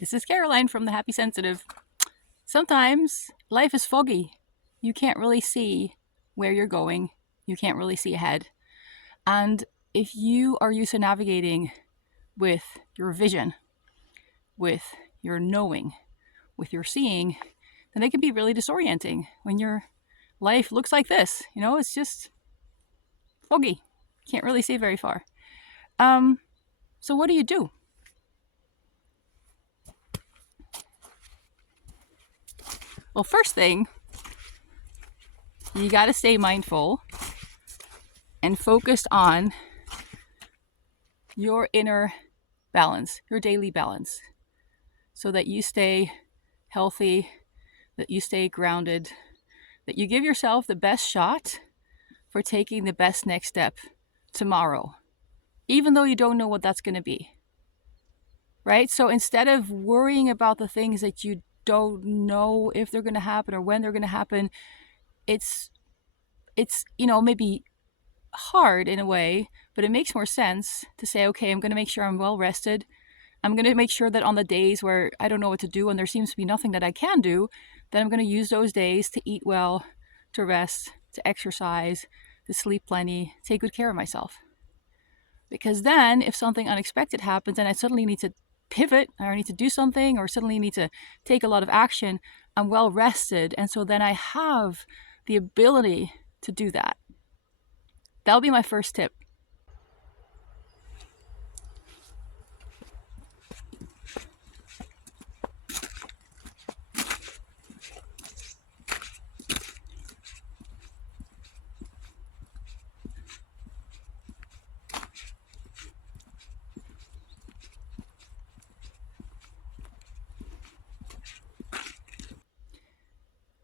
This is Caroline from the Happy Sensitive. Sometimes life is foggy. You can't really see where you're going. You can't really see ahead. And if you are used to navigating with your vision, with your knowing, with your seeing, then it can be really disorienting when your life looks like this. It's just foggy. Can't really see very far. So what do you do? Well, first thing, you got to stay mindful and focused on your inner balance, your daily balance, so that you stay healthy, that you stay grounded, that you give yourself the best shot for taking the best next step tomorrow, even though you don't know what that's going to be. Right? So instead of worrying about the things that you don't know if they're going to happen or when they're going to happen, it's maybe hard in a way, but it makes more sense to say, okay, I'm going to make sure I'm well rested. I'm going to make sure that on the days where I don't know what to do and there seems to be nothing that I can do, then I'm going to use those days to eat well, to rest, to exercise, to sleep plenty, take good care of myself. Because then if something unexpected happens and I suddenly need to pivot, or I need to do something, or suddenly need to take a lot of action, I'm well rested. And so then I have the ability to do that. That'll be my first tip.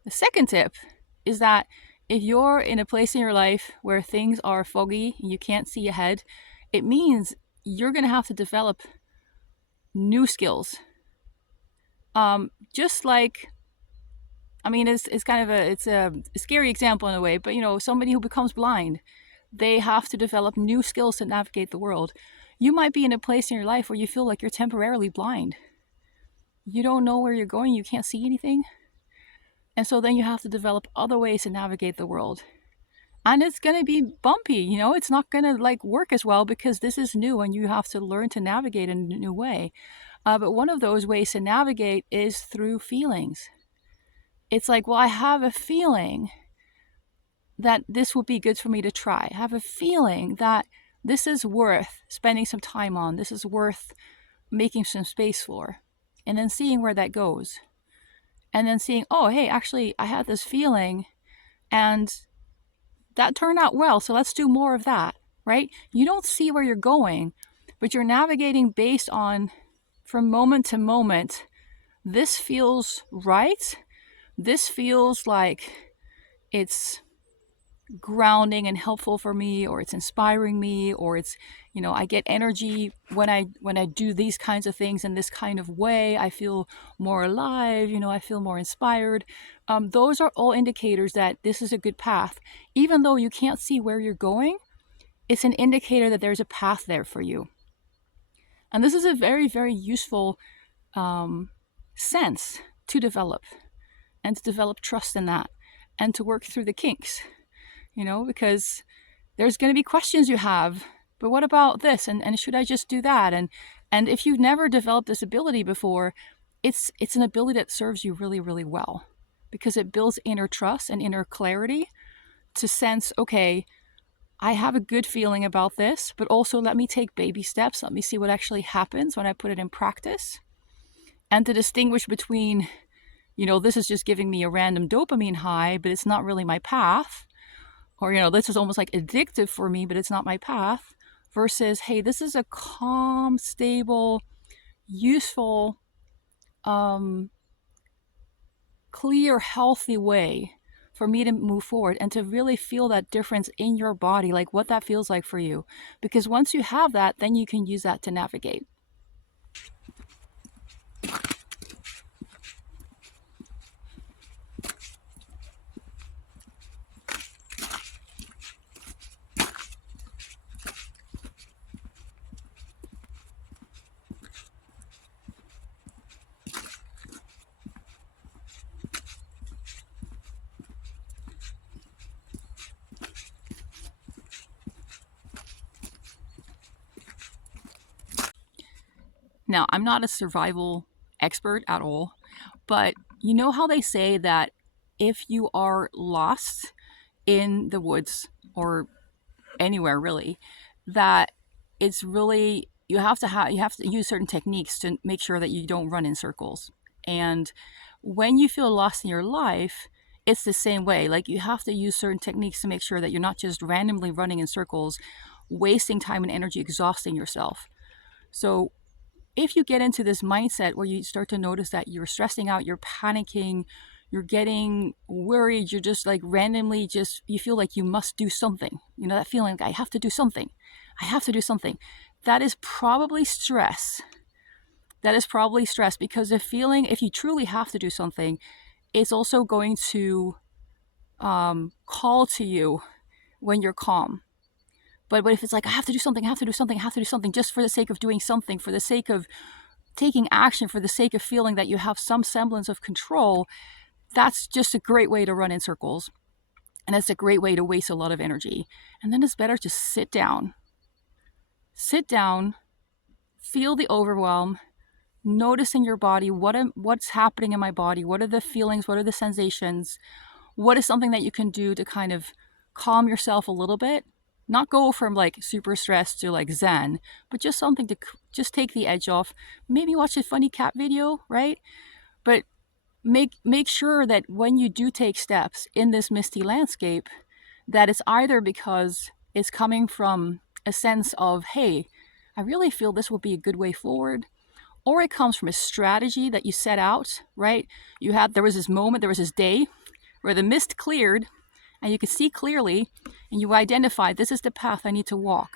The second tip is that if you're in a place in your life where things are foggy and you can't see ahead, it means you're going to have to develop new skills. Just like, it's kind of a scary example in a way, but somebody who becomes blind, they have to develop new skills to navigate the world. You might be in a place in your life where you feel like you're temporarily blind. You don't know where you're going, you can't see anything. And so then you have to develop other ways to navigate the world. And it's going to be bumpy, it's not going to work as well because this is new and you have to learn to navigate in a new way. But one of those ways to navigate is through feelings. It's like, well, I have a feeling that this would be good for me to try. I have a feeling that this is worth spending some time on. This is worth making some space for. And then seeing where that goes. And then seeing, oh, hey, actually, I had this feeling and that turned out well. So let's do more of that, right? You don't see where you're going, but you're navigating based on, from moment to moment, this feels right. This feels like it's grounding and helpful for me, or it's inspiring me, or it's, I get energy when I do these kinds of things in this kind of way. I feel more alive, I feel more inspired. Those are all indicators that this is a good path. Even though you can't see where you're going, it's an indicator that there's a path there for you. And this is a very, very useful sense to develop, and to develop trust in that, and to work through the kinks. Because there's going to be questions you have, but what about this? And should I just do that? And if you've never developed this ability before, it's an ability that serves you really, really well, because it builds inner trust and inner clarity to sense, okay, I have a good feeling about this, but also let me take baby steps. Let me see what actually happens when I put it in practice. And to distinguish between, this is just giving me a random dopamine high, but it's not really my path. Or, this is almost like addictive for me, but it's not my path, versus, hey, this is a calm, stable, useful, clear, healthy way for me to move forward, and to really feel that difference in your body, like what that feels like for you. Because once you have that, then you can use that to navigate. Now, I'm not a survival expert at all, but you know how they say that if you are lost in the woods or anywhere really, that it's really you have to use certain techniques to make sure that you don't run in circles. And when you feel lost in your life, it's the same way. Like, you have to use certain techniques to make sure that you're not just randomly running in circles, wasting time and energy, exhausting yourself. So if you get into this mindset where you start to notice that you're stressing out, you're panicking, you're getting worried, you're just like randomly just, you feel like you must do something. You know, that feeling like I have to do something. I have to do something. That is probably stress. That is probably stress, because the feeling, if you truly have to do something, it's also going to call to you when you're calm. But if it's like, I have to do something, I have to do something, I have to do something, just for the sake of doing something, for the sake of taking action, for the sake of feeling that you have some semblance of control, that's just a great way to run in circles. And it's a great way to waste a lot of energy. And then it's better to sit down, feel the overwhelm, notice in your body what's happening in my body, what are the feelings, what are the sensations, what is something that you can do to kind of calm yourself a little bit. Not go from like super stressed to like zen, but just something to just take the edge off. Maybe watch a funny cat video, right? But make sure that when you do take steps in this misty landscape, that it's either because it's coming from a sense of, hey, I really feel this will be a good way forward, or it comes from a strategy that you set out, right? There was this moment, there was this day where the mist cleared and you could see clearly, and you identified, this is the path I need to walk.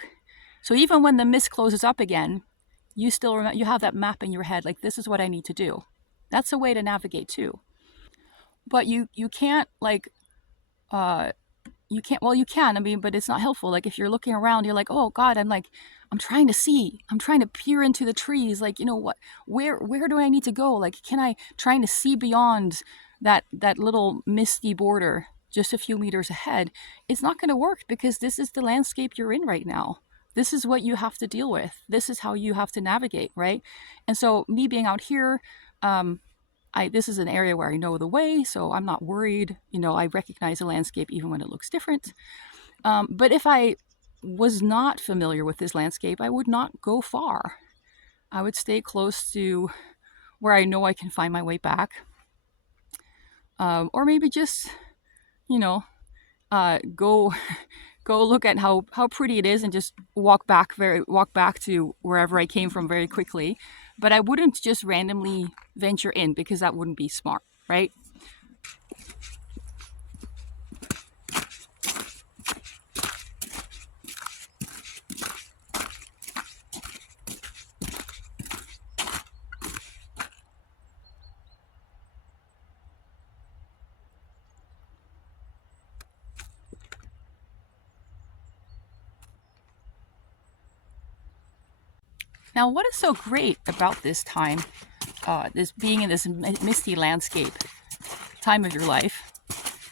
So even when the mist closes up again, you still remember, you have that map in your head, like, this is what I need to do. That's a way to navigate too. But you can't like, you can't, well, you can, I mean, but it's not helpful. Like, if you're looking around, you're like, oh God, I'm trying to see, I'm trying to peer into the trees. Like, you know what, where do I need to go? Like, trying to see beyond that little misty border just a few meters ahead? It's not going to work, because this is the landscape you're in right now. This is what you have to deal with. This is how you have to navigate, right? And so me being out here, this is an area where I know the way, so I'm not worried. You know, I recognize the landscape even when it looks different. But if I was not familiar with this landscape, I would not go far. I would stay close to where I know I can find my way back. Or maybe just, you know, go look at how pretty it is and just walk back to wherever I came from very quickly. But I wouldn't just randomly venture in, because that wouldn't be smart, right? Now, what is so great about this time, this being in this misty landscape time of your life,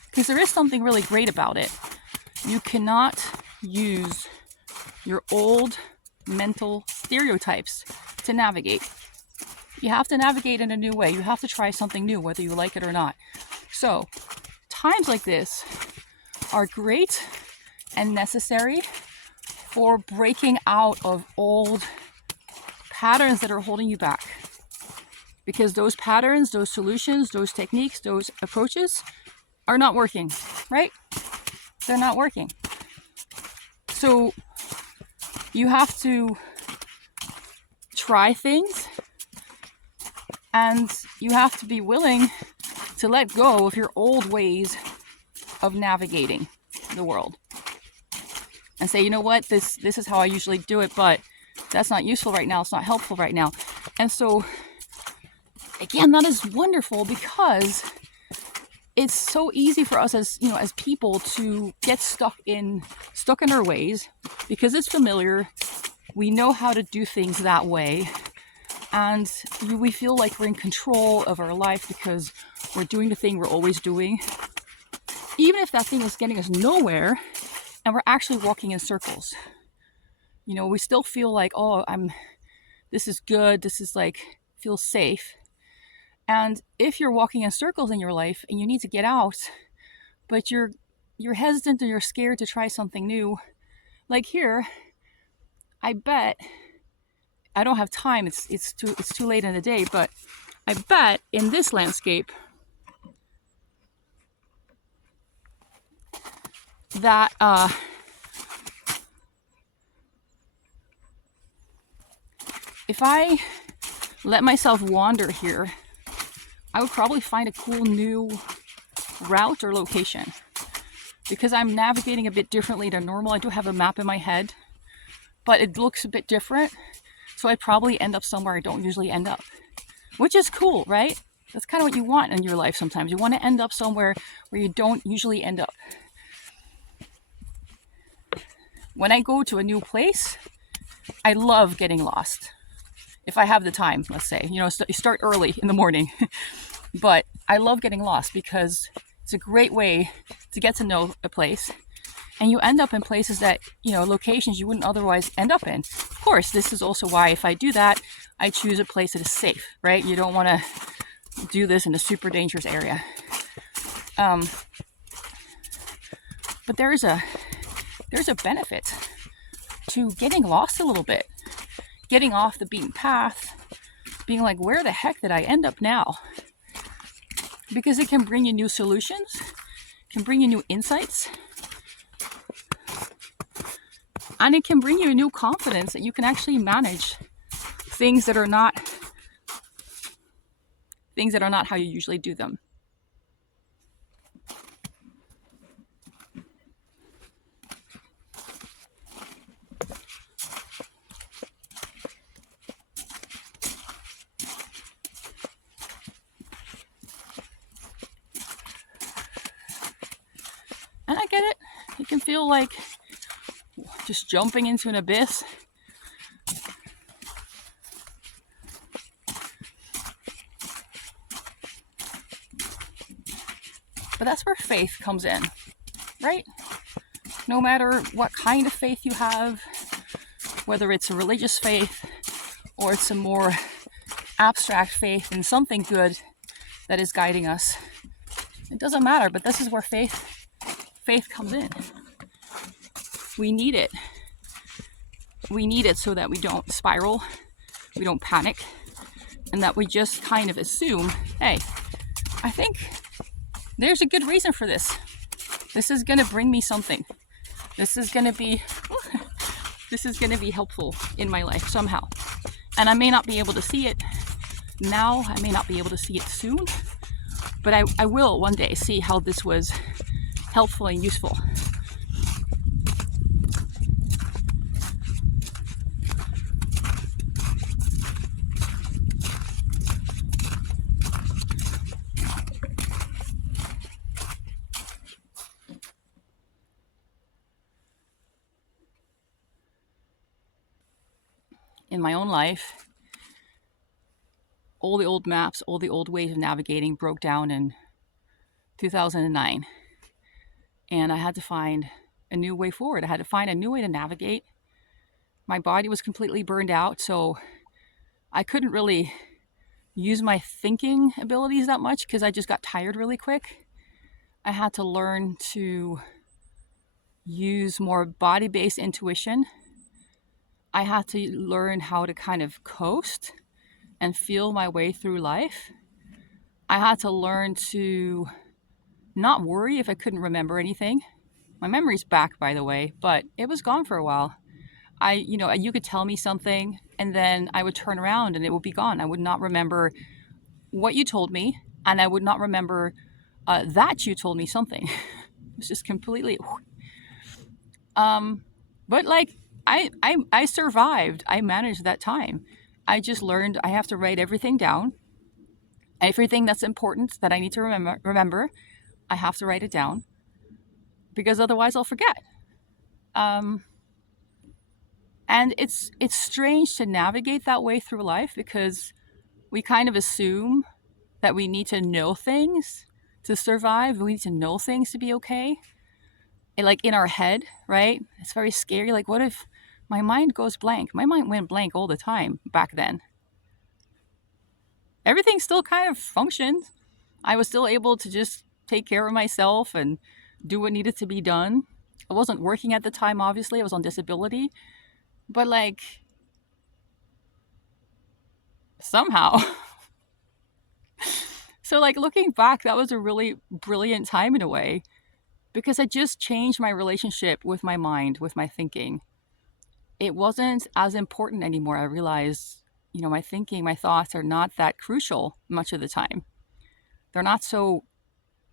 because there is something really great about it. You cannot use your old mental stereotypes to navigate. You have to navigate in a new way. You have to try something new, whether you like it or not. So, times like this are great and necessary for breaking out of old patterns that are holding you back. Because those patterns, those solutions, those techniques, those approaches are not working, right? They're not working. So you have to try things, and you have to be willing to let go of your old ways of navigating the world and say, you know what, this is how I usually do it, but that's not useful right now. It's not helpful right now. And so, again, that is wonderful, because it's so easy for us as people to get stuck in our ways, because it's familiar. We know how to do things that way, and we feel like we're in control of our life because we're doing the thing we're always doing, even if that thing is getting us nowhere and we're actually walking in circles. You know, we still feel like, oh, this is good, this is like feels safe. And if you're walking in circles in your life and you need to get out, but you're hesitant or you're scared to try something new, like here, I bet I don't have time. It's too late in the day, but I bet in this landscape that if I let myself wander here, I would probably find a cool new route or location, because I'm navigating a bit differently than normal. I do have a map in my head, but it looks a bit different. So I'd probably end up somewhere I don't usually end up, which is cool, right? That's kind of what you want in your life sometimes. You want to end up somewhere where you don't usually end up. When I go to a new place, I love getting lost. If I have the time, let's say, you start early in the morning. But I love getting lost because it's a great way to get to know a place. And you end up in places that, locations you wouldn't otherwise end up in. Of course, this is also why if I do that, I choose a place that is safe, right? You don't want to do this in a super dangerous area. But there's a benefit to getting lost a little bit, getting off the beaten path, being like, where the heck did I end up now? Because it can bring you new solutions, can bring you new insights, and it can bring you a new confidence that you can actually manage things that are not how you usually do them. And I get it. It can feel like just jumping into an abyss. But that's where faith comes in, right? No matter what kind of faith you have, whether it's a religious faith or it's a more abstract faith in something good that is guiding us, it doesn't matter. But this is where faith comes in. We need it. We need it so that we don't spiral, we don't panic, and that we just kind of assume, hey, I think there's a good reason for this. This is going to bring me something. This is going to be helpful in my life somehow. And I may not be able to see it now. I may not be able to see it soon. But I will one day see how this was helpful and useful. In my own life, all the old maps, all the old ways of navigating broke down in 2009. And I had to find a new way forward. I had to find a new way to navigate. My body was completely burned out, so I couldn't really use my thinking abilities that much because I just got tired really quick. I had to learn to use more body-based intuition. I had to learn how to kind of coast and feel my way through life. I had to learn to not worry if I couldn't remember anything. My memory's back, by the way, but it was gone for a while. You could tell me something and then I would turn around and it would be gone. I would not remember what you told me, and I would not remember that you told me something. It was just completely. But like I survived. I managed that time. I just learned I have to write everything down. Everything that's important that I need to remember, I have to write it down, because otherwise I'll forget. And it's strange to navigate that way through life, because we kind of assume that we need to know things to survive. We need to know things to be okay. And like in our head, right? It's very scary. Like, what if my mind goes blank. My mind went blank all the time back then. Everything still kind of functioned. I was still able to just take care of myself and do what needed to be done. I wasn't working at the time, obviously. I was on disability. But like, somehow. So, like, looking back, that was a really brilliant time in a way because I just changed my relationship with my mind, with my thinking. It wasn't as important anymore. I realized, my thinking, my thoughts are not that crucial much of the time. They're not so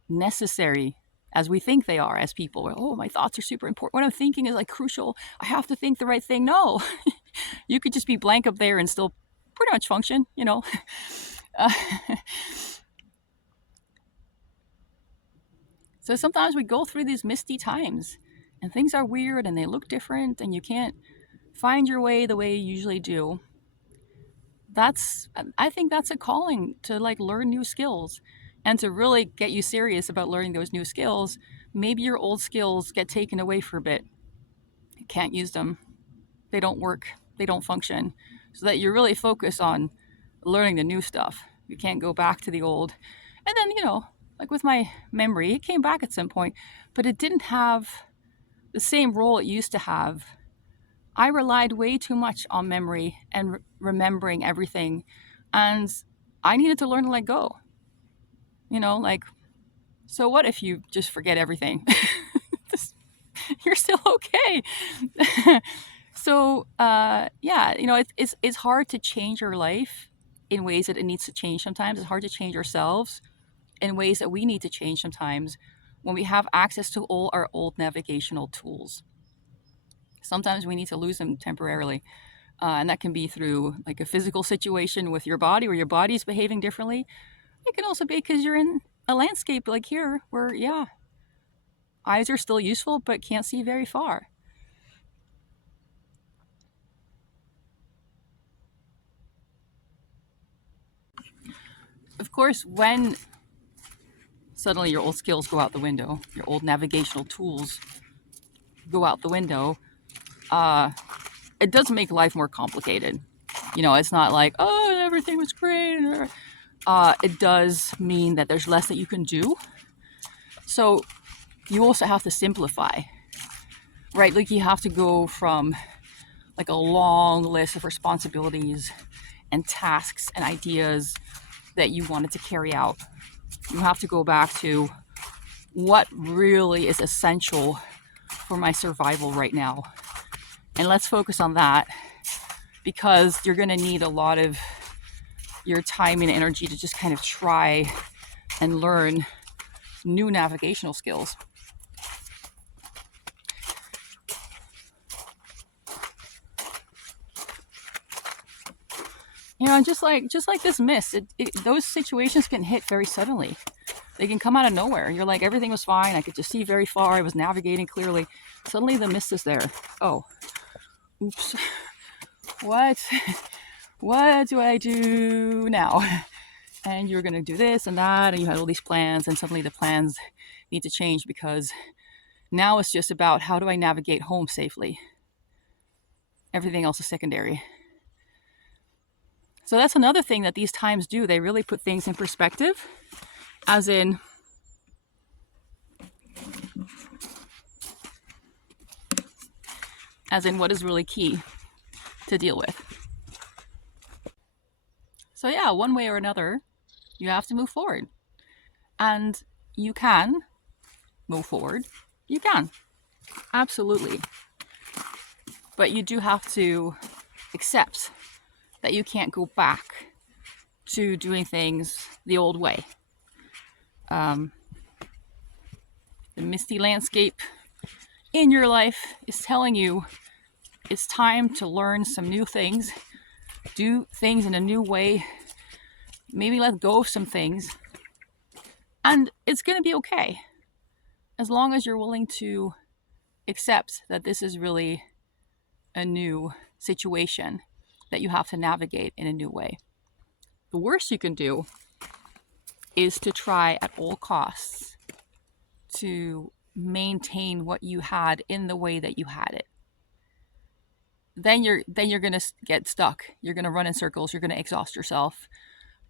necessary as we think they are as people. Oh, my thoughts are super important. What I'm thinking is like crucial. I have to think the right thing. No, you could just be blank up there and still pretty much function, Uh, so sometimes we go through these misty times and things are weird and they look different and you can't find your way the way you usually do. I think that's a calling to like learn new skills and to really get you serious about learning those new skills. Maybe your old skills get taken away for a bit. You can't use them. They don't work. They don't function. So that you really focus on learning the new stuff. You can't go back to the old. And then, like with my memory, it came back at some point, but it didn't have the same role it used to have. I relied way too much on memory and remembering everything. And I needed to learn to let go. Like, so what if you just forget everything? You're still okay. So, yeah, it's hard to change your life in ways that it needs to change sometimes. It's hard to change ourselves in ways that we need to change sometimes when we have access to all our old navigational tools. Sometimes we need to lose them temporarily. And that can be through like a physical situation with your body where your body's behaving differently. It can also be because you're in a landscape like here where, yeah, eyes are still useful but can't see very far. Of course, when suddenly your old skills go out the window, your old navigational tools go out the window, it does make life more complicated. It's not like, oh, everything was great. It does mean that there's less that you can do. So you also have to simplify, right? Like you have to go from like a long list of responsibilities and tasks and ideas that you wanted to carry out. You have to go back to what really is essential for my survival right now. And let's focus on that because you're going to need a lot of your time and energy to just kind of try and learn new navigational skills. Just like this mist, those situations can hit very suddenly. They can come out of nowhere. You're like, everything was fine. I could just see very far. I was navigating clearly. Suddenly the mist is there. Oh, oops. What? What do I do now? And you're going to do this and that. And you had all these plans. And suddenly the plans need to change because now it's just about how do I navigate home safely? Everything else is secondary. So that's another thing that these times do. They really put things in perspective, as in what is really key to deal with. So yeah, one way or another, you have to move forward. And you can move forward. You can. Absolutely. But you do have to accept that you can't go back to doing things the old way. The misty landscape in your life is telling you it's time to learn some new things, do things in a new way, maybe let go of some things, and it's going to be okay as long as you're willing to accept that this is really a new situation that you have to navigate in a new way. The worst you can do is to try at all costs to maintain what you had in the way that you had it. then you're gonna get stuck. You're gonna run in circles. You're gonna exhaust yourself.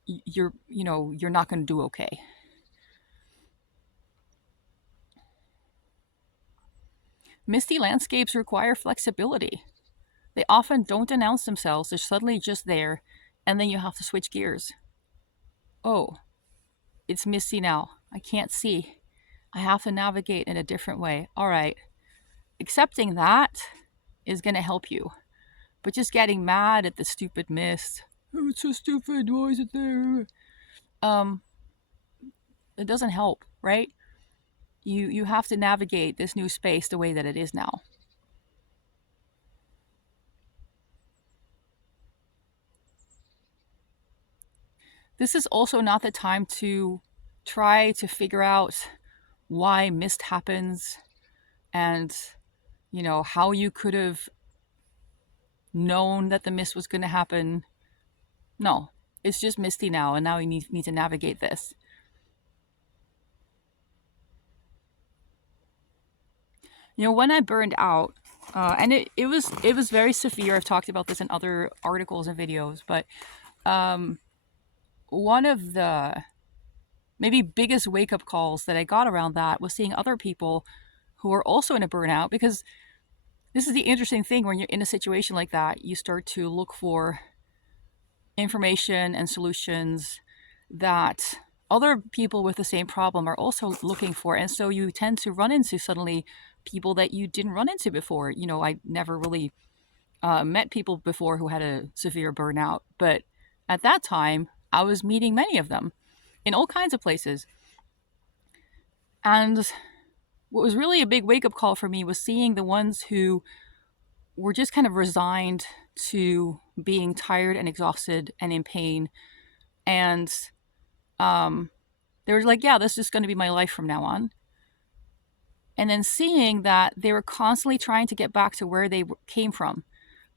You're not gonna do okay. Misty landscapes require flexibility. They often don't announce themselves. They're suddenly just there, and then you have to switch gears. Oh, it's misty now. I can't see. I have to navigate in a different way. All right. Accepting that is going to help you. But just getting mad at the stupid mist, oh, it's so stupid, why is it there? Um, it doesn't help, right? You have to navigate this new space the way that it is now. This is also not the time to try to figure out why mist happens and how you could have known that the mist was going to happen. No, it's just misty now, and now you need to navigate this. When I burned out, and it was very severe. I've talked about this in other articles and videos, but one of the maybe biggest wake up calls that I got around that was seeing other people who are also in a burnout, because this is the interesting thing. When you're in a situation like that, you start to look for information and solutions that other people with the same problem are also looking for. And so you tend to run into suddenly people that you didn't run into before. I never really met people before who had a severe burnout, but at that time, I was meeting many of them in all kinds of places. And what was really a big wake up call for me was seeing the ones who were just kind of resigned to being tired and exhausted and in pain. And they were like, yeah, this is just going to be my life from now on. And then seeing that they were constantly trying to get back to where they came from.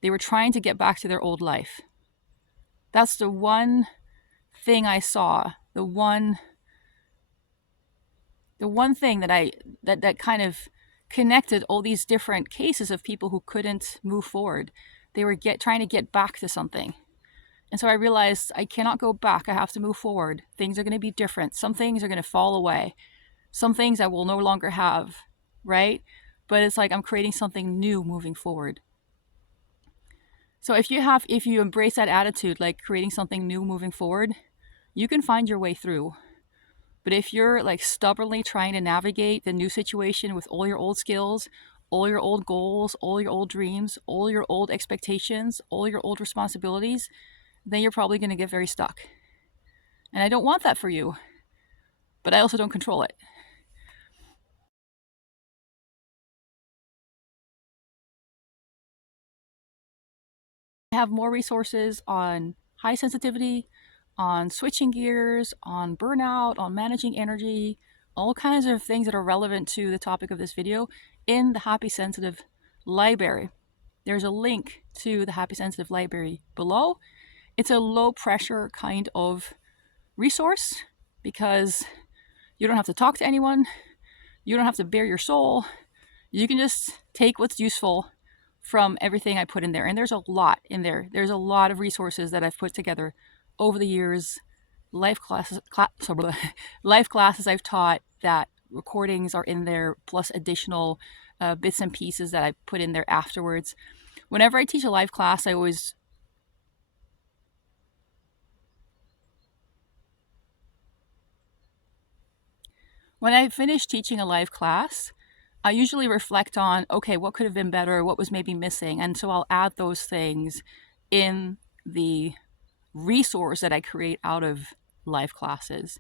They were trying to get back to their old life. That's the one thing I saw. The one thing that kind of connected all these different cases of people who couldn't move forward. They were trying to get back to something. And so I realized I cannot go back. I have to move forward. Things are going to be different. Some things are going to fall away. Some things I will no longer have, right? But it's like I'm creating something new moving forward. So if you embrace that attitude, like creating something new moving forward, you can find your way through. But if you're like stubbornly trying to navigate the new situation with all your old skills, all your old goals, all your old dreams, all your old expectations, all your old responsibilities, then you're probably going to get very stuck. And I don't want that for you, but I also don't control it. I have more resources on high sensitivity, on switching gears, on burnout, on managing energy, all kinds of things that are relevant to the topic of this video in the Happy Sensitive library. There's a link to the Happy Sensitive library below. It's a low pressure kind of resource because you don't have to talk to anyone. You don't have to bare your soul. You can just take what's useful from everything I put in there. And there's a lot in there. There's a lot of resources that I've put together over the years, life classes I've taught, that recordings are in there, plus additional bits and pieces that I put in there afterwards. Whenever I teach a live class, when I finish teaching a live class, I usually reflect on, okay, what could have been better? What was maybe missing? And so I'll add those things in the resource that I create out of live classes.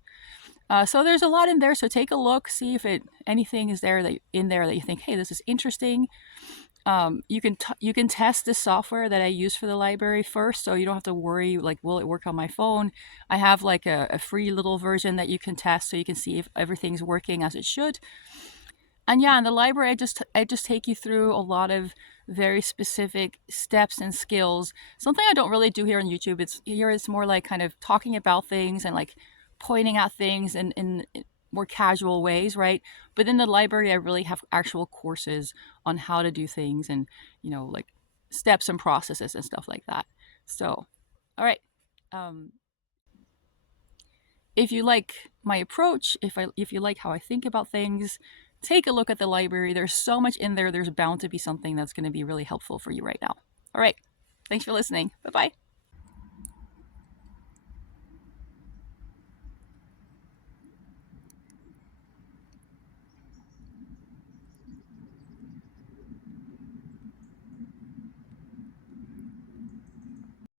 So there's a lot in there. So take a look, see if anything is there that you think, hey, this is interesting. You can test the software that I use for the library first, so you don't have to worry, like, will it work on my phone? I have like a free little version that you can test, so you can see if everything's working as it should. And yeah, in the library, I just take you through a lot of very specific steps and skills. Something I don't really do here on YouTube. It's more like kind of talking about things and like pointing at things in more casual ways, right? But in the library, I really have actual courses on how to do things and, like steps and processes and stuff like that. So, all right. If you like my approach, if you like how I think about things, take a look at the library. There's so much in there. There's bound to be something that's going to be really helpful for you right now. All right. Thanks for listening. Bye-bye.